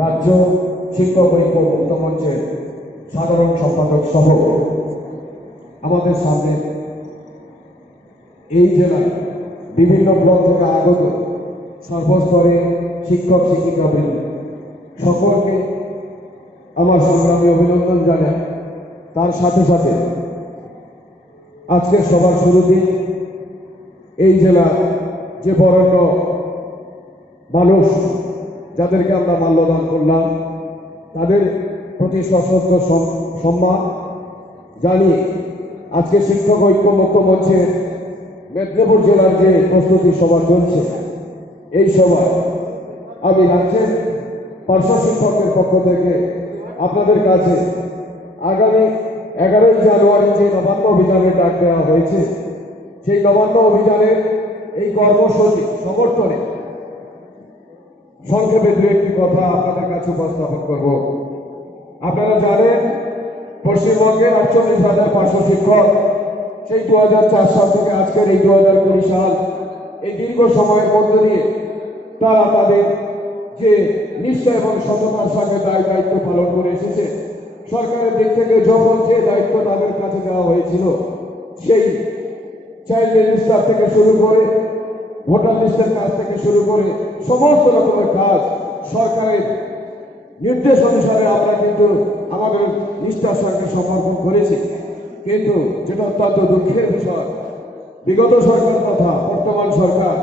রাজ্য শিক্ষক ঐক্য মুক্ত মঞ্চের সাধারণ সম্পাদক সহ আমাদের সামনে এই জেলার বিভিন্ন ব্লক থেকে আগত সর্বস্তরে শিক্ষক শিক্ষিকাবৃন্দ সকলকে আমার সংগ্রামী অভিনন্দন জানাই। তার সাথে সাথে আজকের সবার শুরুতেই এই জেলার যে বরেণ্য মানুষ যাদেরকে আমরা মাল্যদান করলাম তাদের প্রতি সশ্রদ্ধ সম্মান জানিয়ে আজকে শিক্ষক ঐক্য মুক্ত মঞ্চের মেদিনীপুর জেলার যে প্রস্তুতি সভা চলছে এই সভায় আমি রাজ্যের পার্শ্ব শিক্ষকের পক্ষ থেকে আপনাদের কাছে আগামী 11ই জানুয়ারি যে নবান্ন অভিযানের ডাক দেওয়া হয়েছে সেই নবান্ন অভিযানের এই কর্মসূচি সমর্থনে সংক্ষেপে দু একটি কথা আপনাদের কাছে উপস্থাপন করব। আপনারা জানেন পশ্চিমবঙ্গের 48,000 পার্শ্ব শিক্ষক সেই 2004 সাল থেকে আজকের এই 2020 সাল এই দীর্ঘ সময়ের মধ্য দিয়ে তারা তাদের যে নিষ্ঠা এবং সততার সঙ্গে দায়িত্ব পালন করে এসেছে। সরকারের দিক থেকে যখন যে দায়িত্ব তাদের কাছে দেওয়া হয়েছিল সেই চাইল্ড রেজিস্টার থেকে শুরু করে ভোটার লিস্টের কাজ থেকে শুরু করে সমস্ত রকমের কাজ সরকারের নির্দেশ অনুসারে আমরা কিন্তু আমাদের নিষ্ঠার সঙ্গে সমর্পণ করেছি। কিন্তু যেটা অত্যন্ত দুঃখের বিষয়, বিগত সরকার তথা বর্তমান সরকার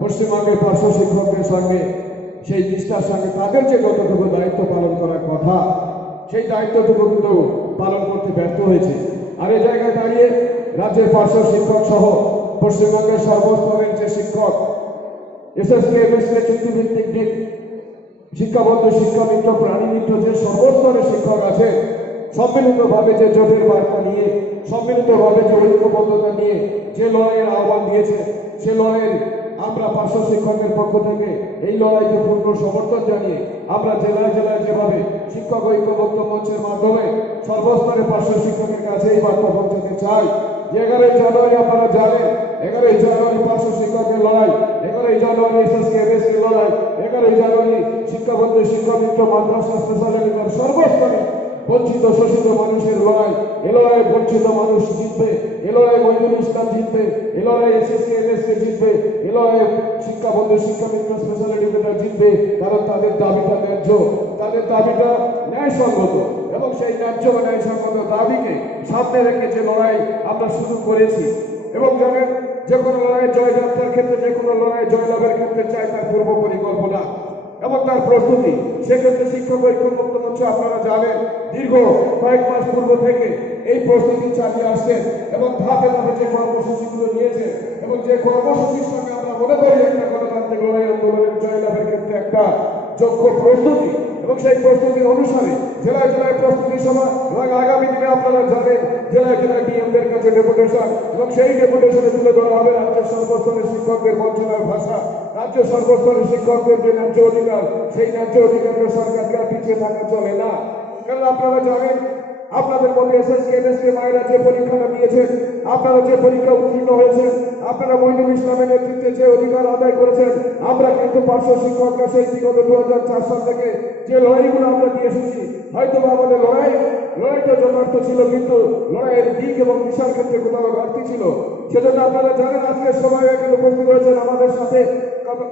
পশ্চিমবঙ্গের পার্শ্ব শিক্ষকদের সঙ্গে সেই নিষ্ঠার সঙ্গে তাদের যে কতটুকু দায়িত্ব পালন করার কথা সেই দায়িত্বটুকু কিন্তু পালন করতে ব্যর্থ হয়েছে। আর এই জায়গায় দাঁড়িয়ে রাজ্যের পার্শ্ব শিক্ষক সহ পশ্চিমবঙ্গের সর্বস্তরের যে শিক্ষক এসএসকে এমএসকে চুক্তিভিত্তিক দিক শিক্ষাবন্ধু শিক্ষামিত্র প্রাণীমিত্র যে সর্বস্তরের শিক্ষক আছে সম্মিলিতভাবে যে জোটের বার্তা নিয়ে সম্মিলিতভাবে যে ঐক্যবদ্ধতা নিয়ে যে লড়াইয়ের আহ্বান দিয়েছে সে লড়াইয়ের আমরা পার্শ্ব শিক্ষকের পক্ষ থেকে এই লড়াইকে পূর্ণ সমর্থন জানিয়ে আমরা জেলায় জেলায় যেভাবে শিক্ষক ঐক্যবদ্ধ মঞ্চের মাধ্যমে সর্বস্তরে পার্শ্ব শিক্ষকের কাছে এই বার্তা পৌঁছাতে চাই যে 11ই জানুয়ারি আপনারা জানেন 11ই জানুয়ারি পার্শ্ব শিক্ষকের লড়াই, 11ই জানুয়ারি এসএসকে এমএসকে লড়াই, 11ই জানুয়ারি শিক্ষাবন্ধু শিক্ষামিত্র মাদ্রাসা স্পেশাল এডুকেশন সর্বস্তরে বঞ্চিত শোষিত মানুষের লড়াই। এ লড়াই বঞ্চিত মানুষ জিতবে, এ লড়াই মহিদুল ইসলাম জিতবে, এ লড়াই এসএসকে এমএসকে জিতবে, এ লড়াই শিক্ষাবন্ধু শিক্ষামিত্র স্পেশাল এডুকেটর জিতবে। কারণ তাদের দাবিটা ন্যায্য, তাদের দাবিটা ন্যায়সঙ্গত এবং সেই ন্যায্য বা ন্যায়সঙ্গত দাবিকে সামনে রেখে যে লড়াই আমরা শুরু করেছি এবং জানেন যে কোনো লড়াই জয়যাত্রার ক্ষেত্রে যে কোনো লড়াই জয়লাভের ক্ষেত্রে চাই তার পূর্ব পরিকল্পনা এবং তার প্রস্তুতি। সেক্ষেত্রে শিক্ষক ঐক্যমুক্ত মঞ্চ আপনারা জানেন দীর্ঘ কয়েক মাস পূর্ব থেকে এই প্রস্তুতি চালিয়ে আসছেন এবং ধাপে ধাপে যে কর্মসূচিগুলো নিয়েছে এবং যে কর্মসূচির সঙ্গে আমরা মনে করি একটা গণতান্ত্রিক লড়াই আন্দোলনের জয়লাভের ক্ষেত্রে একটা যোগ্য প্রস্তুতি এবং সেই প্রস্তুতি অনুসারে জেলায় জেলায় প্রস্তুতি সভা এবং আগামী দিনে আপনারা জানেন জেলায় জেলায় ডিএমদের কাছে ডেপুটেশন এবং সেই ডেপুটেশনে তুলে ধরা হবে রাজ্যের সর্বস্তরের শিক্ষকদের বঞ্চনার ভাষা, রাজ্য সর্বস্তরের শিক্ষকদের যে ন্যায্য অধিকার সেই ন্যায্য অধিকারের সরকারকে পিছিয়ে থাকা চলে না। কারণ আপনারা জানেন আপনাদের মধ্যে এসএসকে এমএসকে মায়েরা যে পরীক্ষাটা দিয়েছেন, আপনারা যে পরীক্ষা উত্তীর্ণ হয়েছেন, আপনারা মহিদুল ইসলামের নেতৃত্বে যে অধিকার আদায় করেছেন, আমরা কিন্তু পার্শ্ব শিক্ষকরা সেই বিগত 2004 সাল থেকে যে লড়াইগুলো আমরা দিয়ে এসেছি হয়তো আমাদের লড়াইটা যথার্থ ছিল কিন্তু লড়াইয়ের দিক এবং দিশার ক্ষেত্রে কোথাও ঘাটতি ছিল। সেজন্য আপনারা জানেন আজকে সবাই এখানে উপস্থিত হয়েছেন আমাদের সাথে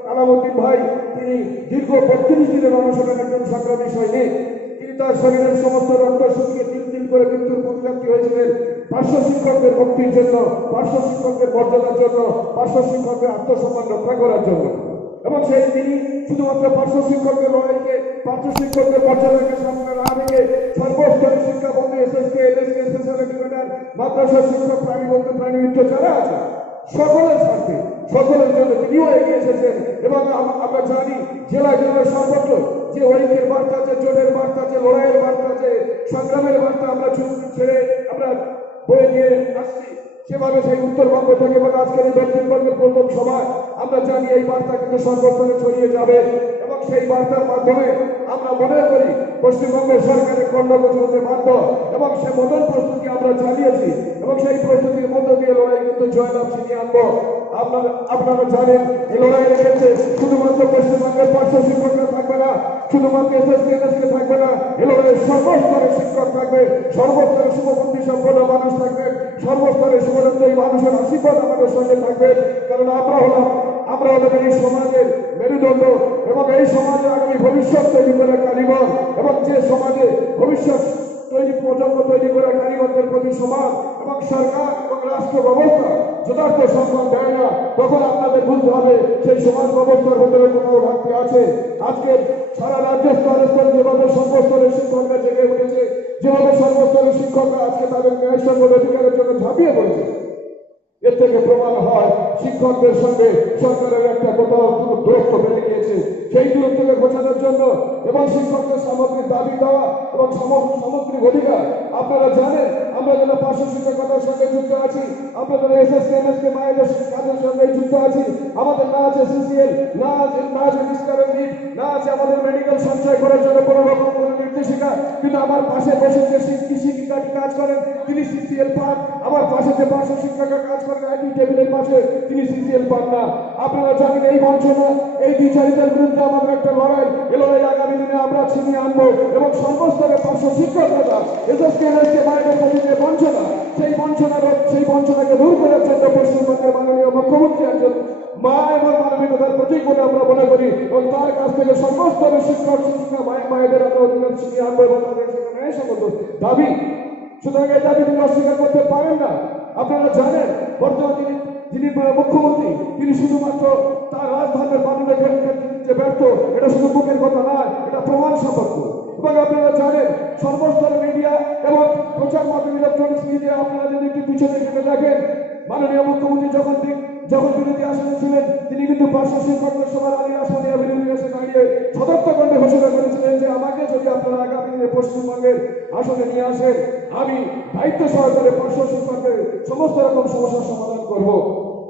কালামউদ্দিন ভাই, তিনি দীর্ঘ 32 দিনের অনশনের একজন সংগ্রামী সৈনিক। তিনি তার শরীরের সমস্ত রক্ত শুকিয়ে তিল তিল করে মৃত্যুর পথযাত্রী হয়েছিলেন পার্শ্ব শিক্ষকদের মুক্তির জন্য, পার্শ্ব শিক্ষকদের মর্যাদার জন্য, পার্শ্ব শিক্ষকদের আত্মসম্মান রক্ষা করার জন্য। এবং সেই তিনি শুধুমাত্র পার্শ্ব শিক্ষকদের লড়াইকে পার্শ্ব শিক্ষকদের মর্যাদাকে সামনে না রেখে সর্বস্তরের শিক্ষাবন্ধু এসএসকে এমএসকে স্পেশাল এডুকেটর মাদ্রাসা শিক্ষক প্রাণীবন্ধু প্রাণীমিত্র যারা আছে সকলের স্বার্থে সকলের জন্য তিনিও এগিয়ে এসেছেন। এবং আমরা জানি জেলায় জেলায় সর্বত্র যে ঐক্যের বার্তা আছে, জোটের বার্তা আছে, লড়াইয়ের বার্তা আছে, সংগ্রামের বার্তা আমরা ছেড়ে আমরা বয়ে নিয়ে আসছি সেভাবে সেই উত্তরবঙ্গ পশ্চিমবঙ্গ থেকে এবং আজকের এই দক্ষিণবঙ্গের প্রথম সভায় আমরা জানি এই বার্তা কিন্তু সর্বস্তরে ছড়িয়ে যাবে এবং সেই বার্তার মাধ্যমে আমরা মনে করি পশ্চিমবঙ্গের সরকারের খণ্ডগোচ হতে বাধ্য এবং সে মতন প্রস্তুতি আমরা চালিয়েছি এবং সেই প্রস্তুতির মধ্য দিয়ে লড়াই কিন্তু জয়লাভ ছিনিয়ে আনবো। আপনারা জানেন এই লড়াই রেখেছে শুধুমাত্র পশ্চিমবঙ্গের পার্শ্ব শিক্ষকরা থাকবে না, শুধুমাত্র এসএসকে থাকবে না, এই লড়াইয়ের সর্বস্তরের শিক্ষক থাকবে, সর্বস্তরের শুভবুদ্ধি সম্পন্ন মানুষ থাকবে, সর্বস্তরের শুভনন্দী মানুষের আশীর্বাদ আমাদের সঙ্গে থাকবে। কারণ আমরা হলাম এই সমাজের মেরুদণ্ড এবং এই সমাজে আগামী ভবিষ্যৎ তৈরি করার কারিগর এবং যে সমাজে ভবিষ্যৎ প্রজন্ম তৈরি করার কারিগরদের প্রতি সমাজ এবং সরকার এবং রাষ্ট্র ব্যবস্থা যথার্থ সম্মান দেয় না, তখন আপনাদের বুঝতে হবে সেই সমাজ ব্যবস্থার ভেতরে কোথাও ঘাটতি আছে। আজকে সারা রাজ্য স্তরে স্তরে যেভাবে সর্বস্তরের শিক্ষকরা জেগে উঠেছে, যেভাবে সর্বস্তরের শিক্ষকরা আজকে তাদের ন্যায়সঙ্গ অধিকারের জন্য ঝাঁপিয়ে পড়েছে, এর থেকে প্রমাণ হয় শিক্ষকদের সঙ্গে সরকারের একটা কোথাও দূরত্ব বেড়ে গিয়েছে। সেই দূরত্বকে ঘোচানোর জন্য এবং শিক্ষকদের সামগ্রিক দাবি দেওয়া এবং সামগ্রিক অধিকার, আপনারা জানেন আমরা যারা পার্শ্ব শিক্ষকতার সঙ্গে যুক্ত আছি, আমরা যারা এসএসকে মায়েদের কাজের সঙ্গে যুক্ত আছি, আমাদের না আছে সিসিএল, না আছে বিস্তারের নিট, না আছে আমাদের মেডিকেল সঞ্চয় করার জন্য কোনো রকম কোনো নির্দেশিকা, কিন্তু আমার পাশে বসে যে শিক্ষিকাটি কাজ করেন তিনি সিসিএল পান, আমার পাশে যে পার্শ্ব শিক্ষকরা কাজ করেন একই টেবিলের পাশে তিনি সিসিএল পান না। আপনারা জানেন এই বঞ্চনা, এই দ্বিচারিতার বিরুদ্ধে আমাদের একটা লড়াই, এই লড়াই আগামী দিনে আমরা ছিনিয়ে আনবো এবং সর্বস্তরে পার্শ্ব শিক্ষকরা এসএসকে মায়েদের প্রতি যে বঞ্চনা, সেই বঞ্চনাকে দূর করার জন্য পশ্চিমবঙ্গের মাননীয় মুখ্যমন্ত্রী একজন মা এবং মানবিকতার প্রতীক বলে আমরা মনে করি এবং তার কাছ থেকে সর্বস্তরের শিক্ষক শিক্ষিকা মায়েদের আমরা অধিকার ছিনিয়ে আনবো এবং তাদের সেখানে সমস্ত দাবি, সুতরাং এই দাবি তিনি অস্বীকার করতে পারেন না। আপনারা জানেন বর্তমানে যিনি মুখ্যমন্ত্রী তিনি শুধুমাত্র তার রাজধানীর বাংলার যে ব্যর্থ, এটা শুধু মুখের কথা নয়, এটা প্রমাণ সম্পর্ক। এবং আপনারা জানেন সর্বস্তরের মিডিয়া এবং প্রচার মাধ্যম ইলেকট্রনিক্স মিডিয়া, আপনারা যদি একটু পিছনে ফিরে দেখেন, মাননীয় মুখ্যমন্ত্রী যখন বিরোধী আসনে ছিলেন তিনি কিন্তু পার্শ্ব শিক্ষকদের সবার আলী আসনে বিরোধী এসে দাঁড়িয়ে সতর্ক কণ্ঠে ঘোষণা করেছিলেন যে আমাকে যদি আপনারা আগামী দিনে পশ্চিমবঙ্গের আসনে নিয়ে আসেন, আমি দায়িত্ব সহকারে পার্শ্ব শিক্ষকদের সমস্ত রকম সমস্যার সমাধান করব।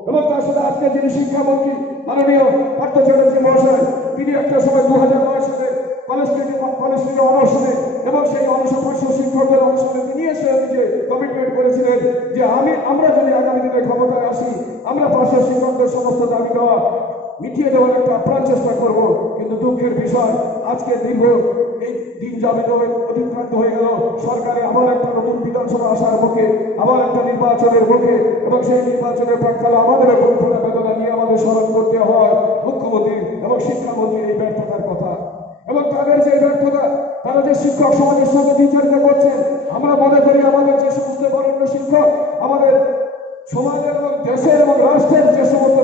এবং তার সাথে আজকে যিনি শিক্ষামন্ত্রী মাননীয় পার্থ চ্যাটার্জি মহাশয়, তিনি একটা সময় 2009 সালে কলেজ থেকে অনশনে এবং সেই অনশন পার্শ্ব শিক্ষকদের অনশনে তিনি এসে নিজে কমিটমেন্ট করেছিলেন যে আমরা যদি আগামী দিনে ক্ষমতায় আসি, আমরা পার্শ্ব শিক্ষকদের সমস্ত দাবি দেওয়া মিটিয়ে দেওয়ার একটা আপ্রাণ চেষ্টা করব। কিন্তু দুঃখের বিষয় আজকে দীর্ঘ এই দিন যাবিত অতিক্রান্ত হয়ে গেল, সরকারে আবার একটা নতুন বিধানসভা আসার মুখে, আবার একটা নির্বাচনের মুখে এবং সেই নির্বাচনের প্রাককালে আমাদের বন্ধুরা বেদনা নিয়ে আমাদের স্মরণ করতে হয় মুখ্যমন্ত্রী এবং শিক্ষামন্ত্রীর এই ব্যর্থতার কথা এবং তাদের যে ব্যর্থতা, তারা যে শিক্ষক সমাজের সঙ্গে বিচারিতা করছেন। আমরা মনে করি আমাদের যে সমস্ত বরেণ্য শিক্ষক আমাদের সমাজের এবং দেশের এবং রাষ্ট্রের যে সমস্ত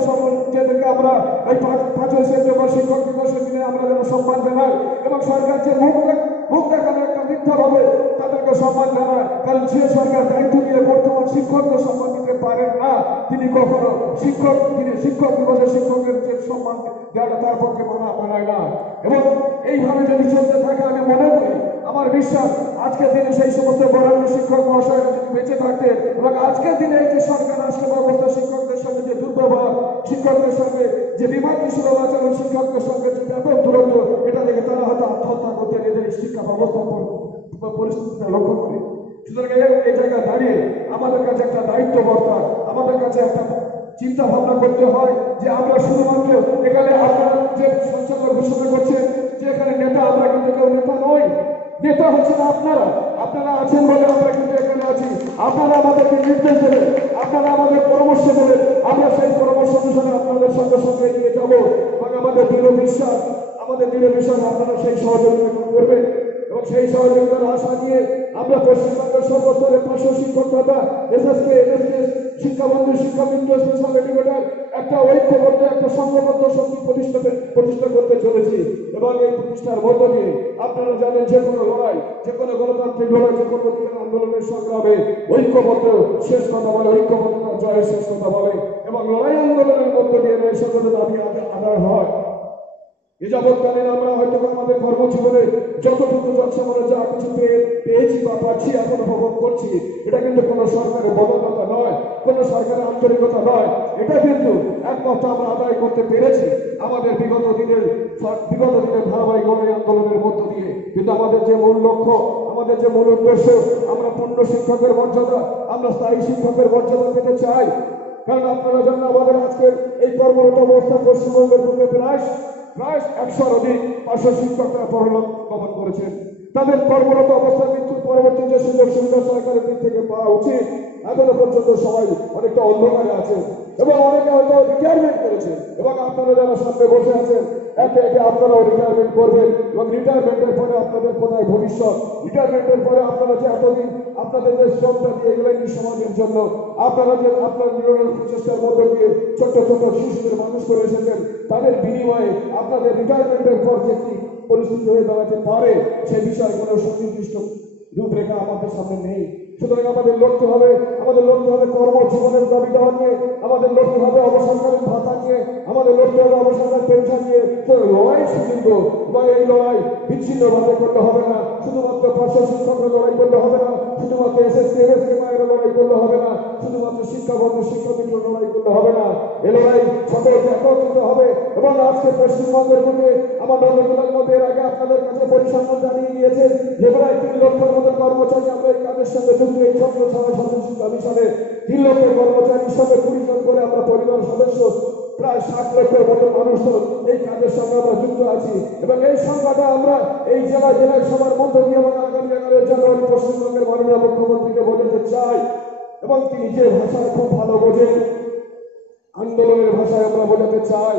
যেদেরকে আমরা এই 5ই সেপ্টেম্বর শিক্ষক দিবসের দিনে আমরা যেন সম্মান জানাই এবং সরকার যে মুখ দেখানো একটা মিথ্যা ভাবে তাদেরকে সম্মান জানায়, কারণ যে সরকার দায়িত্ব নিয়ে বর্তমান শিক্ষকদের সম্মান দিতে পারেন না, তিনি কখনো শিক্ষক দিবসে শিক্ষকের যে সম্মান দেওয়াটা তার পক্ষে মানায় না। এবং এইভাবে যদি চলতে থাকে আমি মনে করি, আমার বিশ্বাস আজকের দিনে সেই সমস্ত বরেণ্য শিক্ষক মহাশয় বেঁচে থাকতেন এবং আজকের দিনে এই যে সরকার রাষ্ট্র ব্যবস্থা শিক্ষকদের সঙ্গে যে দুর্ব্যবহার, শিক্ষকদের সঙ্গে যে বিভাগীয় সুলভ আচরণ, শিক্ষকদের সঙ্গে যে ব্যাপক দূরত্ব, এটা দেখে তারা হয়তো আত্মহত্যা করতে এদের শিক্ষা ব্যবস্থা পরিস্থিতিটা লক্ষ্য করে। সুতরাং এই জায়গায় দাঁড়িয়ে আমাদের কাছে একটা দায়িত্ব বর্তায়, আমাদের কাছে একটা চিন্তা ভাবনা করতে হয় যে আমরা শুধুমাত্র এখানে আপনারা যে সঞ্চালক ঘোষণা করছেন যে এখানে নেতা, আমরা কিন্তু কেউ নেতা নই, নেতা হচ্ছেন আপনারা আছেন বলে আমরা কিন্তু এখানে আছি। আপনারা আমাদেরকে নির্দেশ দেবেন, আপনারা আমাদের পরামর্শ দেবেন, আমরা সেই পরামর্শ অনুসারে আপনাদের সঙ্গে সঙ্গে এগিয়ে যাবো এবং আমাদের দৃঢ় বিশ্বাস আপনারা সেই সহযোগিতা করবেন এবং সেই সহযোগিতার আশা নিয়ে আমরা পশ্চিমবঙ্গের সর্বস্তরে পার্শ্ব শিক্ষকতা এসএসকে শিক্ষাবন্ধু শিক্ষাবৃন্দ স্পেশাল এডুকেটর একটা ঐক্যবদ্ধ একটা সংঘবদ্ধ শক্তি প্রতিষ্ঠা করতে চলেছি এবং এই প্রতিষ্ঠার মধ্য দিয়ে আপনারা জানেন যে কোনো লড়াই, যে কোনো গণতান্ত্রিক লড়াই, যে কোনো আন্দোলনের সংগ্রামে ঐক্যবদ্ধ শেষ কথা বলে, ঐক্যবদ্ধতার জয়ের শেষ কথা বলে এবং লড়াই আন্দোলনের মধ্য দিয়ে সকল দাবি আদায় হয়। এ যাবৎকালীন আমরা হয়তো আমাদের কর্ম কর্মজীবনে যতটুকু যৎসামান্য যা কিছু পেয়েছি বা পাচ্ছি এখন উপভোগ করছি, এটা কিন্তু কোনো সরকারের বদলতা নয়, কোনো সরকারের আন্তরিকতা নয়। এটা কিন্তু একমাত্র আমরা আদায় করতে পেরেছি আমাদের বিগত দিনের ধারাবাহিক আন্দোলনের মধ্য দিয়ে। কিন্তু আমাদের যে মূল লক্ষ্য, আমাদের যে মূল উদ্দেশ্য, আমরা পূর্ণ শিক্ষকের মর্যাদা, আমরা স্থায়ী শিক্ষকের মর্যাদা পেতে চাই। কারণ আপনারা জানেন আমাদের আজকের এই কর্মরত অবস্থা পশ্চিমবঙ্গের বুকে প্রায় 100-র অধিক পার্শ্ব শিক্ষকরা পরলোক গমন করেছেন। তাদের কর্মরত অবস্থা মৃত্যুর পরবর্তী যে সুযোগ সুবিধা সরকারের দিক থেকে পাওয়া উচিত, এখনো পর্যন্ত সবাই অনেকটা অন্ধকারে আছে এবং অনেকে হয়তো রিটায়ারমেন্ট করেছে। এবং আপনারা যারা সামনে বসে আছেন, একে একে আপনারাও রিটায়ারমেন্ট করবেন এবং রিটায়ারমেন্টের পরে আপনাদের কোথায় ভবিষ্যৎ, রিটায়ারমেন্টের পরে আপনারা যে এতদিন আপনাদের যে শ্রমটা দিয়ে গেলেন সমাজের জন্য, আপনারা যে আপনার নিরন্তর প্রচেষ্টার মধ্যে দিয়ে ছোট্ট ছোট্ট শিশুদের মানুষ করে এসেছেন, তাদের বিনিময়ে আপনাদের রিটায়ারমেন্টের পর যে কি পরিস্থিতি হয়ে দাঁড়াতে পারে সে বিষয়ে কোনো সুনির্দিষ্ট রূপরেখা আমাদের সামনে নেই। সুতরাং আমাদের লক্ষ্য হবে কর্মজীবনের দাবি দেওয়া নিয়ে, আমাদের লক্ষ্য হবে অবসরকালীন ভাতা নিয়ে, আমাদের লক্ষ্য হবে অবসরকালীন পেনশন নিয়ে। লড়াই সুদীর্ঘ এবং এই লড়াই বিচ্ছিন্নভাবে করতে হবে না, শুধুমাত্র পার্শ্ব শিক্ষকরা লড়াই করলে হবে না, শুধুমাত্র এসএসসি এমএসসি মায়েরা লড়াই করলে হবে না, শুধুমাত্র শিক্ষাবন্ধ শিক্ষকদের লড়াই করলে হবে না। এ লড়াই সকলকে একত্রিত হবে। এবং আজকে পশ্চিমবঙ্গের বুকে আমার নন্দকুমার মধ্যে এর আগে আপনাদের কাছে পরিসংখ্যান জানিয়ে দিয়েছে যে প্রায় 3 লক্ষের মতো কর্মচারী আমরা এই কাজের সঙ্গে যুক্ত। এই ছাত্র সমাজ শিক্ষা মিশনে 3 লক্ষ কর্মচারীর সঙ্গে 20 জন করে আমরা পরিবার সদস্য প্রায় 7 লক্ষের মতো মানুষ এই কাজের সঙ্গে আমরা যুক্ত আছি। এবং এই সংখ্যাটা আমরা এই জেলায় সবার মধ্য দিয়ে এবং আগামী 11 জানুয়ারি পশ্চিমবঙ্গের মাননীয় মুখ্যমন্ত্রীকে বোঝাতে চাই। এবং তিনি যে ভাষায় খুব ভালো বোঝেন, আন্দোলনের ভাষায় আমরা বোঝাতে চাই,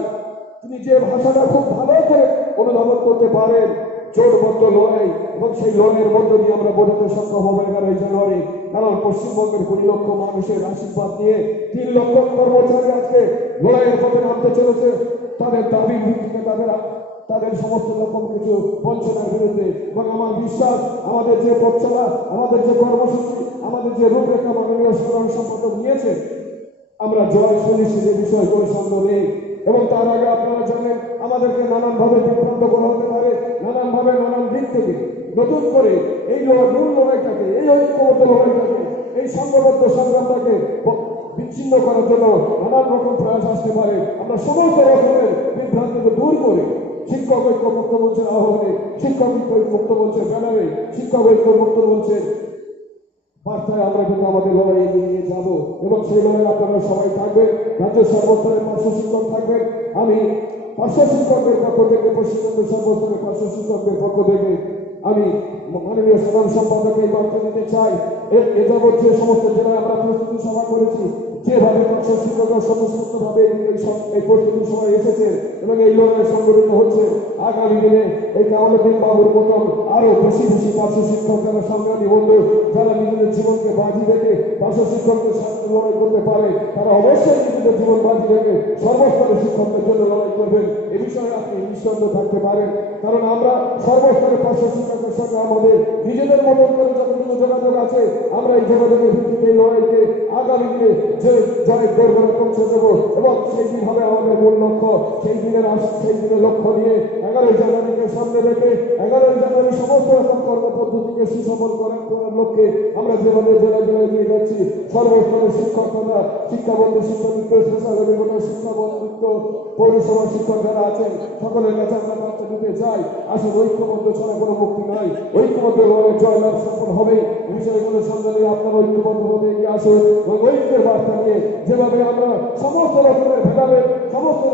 তিনি যে ভাষাটা খুব ভালো করে অনুধাবন করতে পারেন, জোটবদ্ধ লড়াই, এবং সেই লড়াইয়ের মধ্য দিয়ে আমরা বোঝাতে সক্ষম হবো 11 জানুয়ারি। কারণ পশ্চিমবঙ্গের 20 লক্ষ মানুষের আশীর্বাদ নিয়ে 3 লক্ষ কর্মচারী আজকে লড়াইয়ের পথে নামতে চলেছে তাদের দাবির ভিত্তিতে, তাদের সমস্ত রকম কিছু বঞ্চনার বিরুদ্ধে। এবং আমার বিশ্বাস আমাদের যে পথ চলা, আমাদের যে কর্মসূচি, আমাদের যে রূপরেখা মাননীয় সাধারণ সম্পাদক নিয়েছে, আমরা জয় সুনিশ্চিত এ বিষয়ে কোনো সন্দেহ নেই। এবং তার আগে আপনারা জানেন আমাদেরকে নানানভাবে বিভ্রান্ত করা হতে পারে, নানানভাবে নানান দিক থেকে নতুন করে এই মূল লড়াইটাকে, এই ঐক্যবদ্ধ লড়াইটাকে, এই সংঘবদ্ধ সংগ্রামটাকে বিচ্ছিন্ন করার জন্য নানান রকম প্রয়াস আসতে পারে। আমরা সমস্ত রকমের বিভ্রান্তিকে দূর করে শিক্ষক ঐক্য মুক্ত মঞ্চের আহ্বানে, শিক্ষক ঐক্য মুক্ত মঞ্চের ব্যানারে, শিক্ষক ঐক্য মুক্ত মঞ্চের বার্তায় আমরা কিন্তু আমাদের লড়াই এগিয়ে নিয়ে যাব। এবং সেই লড়াই আপনারা সবাই থাকবেন, রাজ্যের সর্বস্তরের পার্শ্ব শিক্ষক থাকবেন। আমি পার্শ্ব শিক্ষকদের পক্ষ থেকে, পশ্চিমবঙ্গের সর্বস্তরের পার্শ্ব শিক্ষকদের পক্ষ থেকে আমি মাননীয় সাধারণ সম্পাদক এই বার্তা দিতে চাই। এ যাবৎ যে সমস্ত জেলায় আমরা প্রস্তুতি সভা করেছি, যেভাবে পার্শ্ব শিক্ষকরা সমস্তভাবে এই প্রস্তুতি সভায় এসেছে এবং এই লড়াই সংগঠিত হচ্ছে, আগামী দিনে এই কামালউদ্দিন বাবুর মতন আরো বেশি বেশি পার্শ্ব শিক্ষক যারা সংগ্রামী বন্ধু, যারা নিজেদের জীবনকে বাজি রেখে পার্শ্ব শিক্ষকদের সাথে লড়াই করতে পারে, তারা অবশ্যই নিজেদের জীবন বাজি রেখে সর্বস্তরের শিক্ষকদের জন্য লড়াই করবেন। এ বিষয়ে আপনি নিঃসন্দেহ থাকতে পারেন। কারণ আমরা সর্বস্তরের পার্শ্ব শিক্ষকের সঙ্গে আমাদের নিজেদের মতন করে যতটুকু যোগাযোগ আছে, আমরা এই যোগাযোগের ভিত্তিতে এই লড়াইকে আগামী দিনে জয় গড়ে পৌঁছে দেবো। এবং সেই দিন হবে আমাদের মূল লক্ষ্য। সেই দিনের লক্ষ্য নিয়ে 11 জানুয়ারিকে সামনে রেখে 11 জানুয়ারি সমস্ত রকম কর্মপদ্ধতিকে সুসফল করার লক্ষ্যে আমরা যেভাবে জেলায় নিয়ে যাচ্ছি, সর্বস্তরের শিক্ষকরা, শিক্ষাবন্ধু শিক্ষাবৃত্ত, স্বেচ্ছাসেবী শিক্ষাবন্ধুত্ব, পৌরসভা শিক্ষক যারা আছেন, সকলের কাছে আমরা বার্তা দিতে চাই, আসলে ঐক্যবদ্ধ ছাড়া কোনো মুক্তি নাই। ঐক্যবদ্ধ লড়াই জয়লাভ সফল হবে, এই বিষয়গুলো সন্ধানে আপনারা ঐক্যবদ্ধ হতে এগিয়ে আসুন। এবং ঐক্যের বার্তা নিয়ে যেভাবে আমরা সমস্ত রকমের ভেদাভেদ, সমস্ত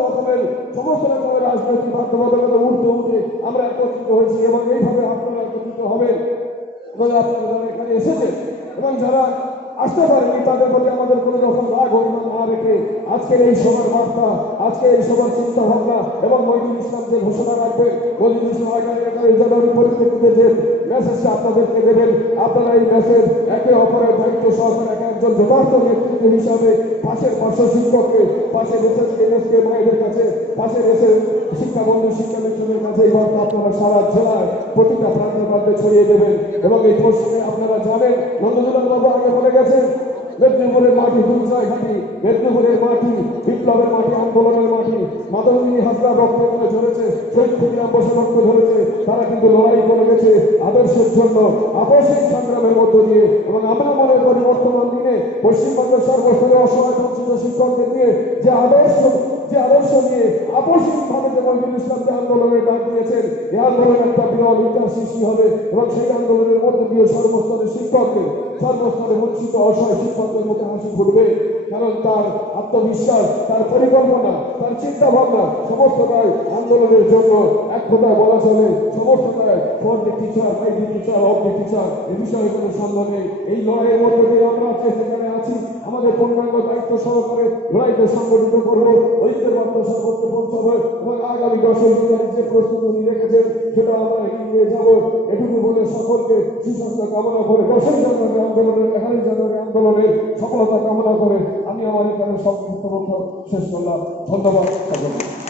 রকমের রাজনৈতিক বাধ্যবাধকতা উঠে আমরা একত্রিত হয়েছি, এবং এইভাবে আপনারা একত্রিত হবেন। এবং আপনারা যারা এখানে এসেছেন এবং যারা আসতে পারেনি, তাদের প্রতি আমাদের কোনো রকম রাগ অভিমান না রেখে আজকের এই সভার বার্তা, আজকের এই সভার চিন্তা ভাবনা এবং মহিদুল ইসলাম যে ঘোষণা রাখবেন, মহিদুল ইসলাম 11 জানুয়ারি পরিপ্রেক্ষিতে যে মেসেজটা আপনাদেরকে দেবেন, আপনারা এই মেসেজ একে অপরের দায়িত্ব সহকারে একজন যথার্থ নেতৃত্ব হিসাবে পাশের পার্শ্ব শিক্ষককে, পাশের এসএসকে মায়েদের কাছে, পাশের শিক্ষাবন্ধু শিক্ষাবিদদের কাছে এই বার্তা আপনারা সারা জেলায় প্রতিটা প্রান্তের মধ্যে ছড়িয়ে দেবেন। এবং এই পশ্চিমে আপনারা জানেন নন্দকুমার বাবু আগে বলে গেছেন মেদিনীপুরের মাটি দুর্জয় ঘাটি, মেদিনীপুরের মাটি বিপ্লবের মাটি, আন্দোলনের মাটি। মাধবনী হাজরা রক্ত করে ঝরেছে, শহীদ ক্ষুদিরাম বসু রক্ত ঝরেছে। তারা কিন্তু লড়াই করে গেছে আদর্শের জন্য, আপসিক সংগ্রামের মধ্য দিয়ে। এবং আমরা মনে করি বর্তমান দিনে পশ্চিমবঙ্গের সর্বস্তরে অসহায় বঞ্চিত শিক্ষকদের নিয়ে যে আদর্শ নিয়ে আপসিক ভাবে যে মহিদুল ইসলাম যে আন্দোলনের ডাক দিয়েছেন, এই আন্দোলনের একটা বিরল ইতিহাস সৃষ্টি হবে এবং সেই আন্দোলনের মধ্যে দিয়ে সর্বস্তরের শিক্ষকদের, সর্বস্তরে বঞ্চিত অসহায় শিক্ষকদের মুখে হাসি ফুটবে। কারণ তার আত্মবিশ্বাস, তার পরিকল্পনা, তার চিন্তা ভাবনা সমস্তটাই আন্দোলনের জন্য। এক কথায় বলা চলে সমস্তটাই for the teacher, by the teacher, of the teacher. এ বিষয়ে কোনো সন্দেহ নেই। এই লড়াইয়ের মধ্যে দিয়ে আমরা আজকে সেখানে আছি, আমাদের পূর্ণাঙ্গ দায়িত্ব সহকারে লড়াইকে সংগঠিত করবো, ঐক্যবদ্ধ সর্বত্র পৌঁছাবো এবং আগামী 10 জুলাই যে প্রস্তুতি রেখেছেন সেটা আমরা এগিয়ে যাবো। এটুকু বলে সকলকে সুস্বাস্থ্য কামনা করে 10 জানুয়ারি আন্দোলনের 11 জানুয়ারি আন্দোলনের সফলতা কামনা করে আমি আমার এখানে সংক্ষিপ্ত বক্তব্য শেষ করলাম। ধন্যবাদ সকলকে।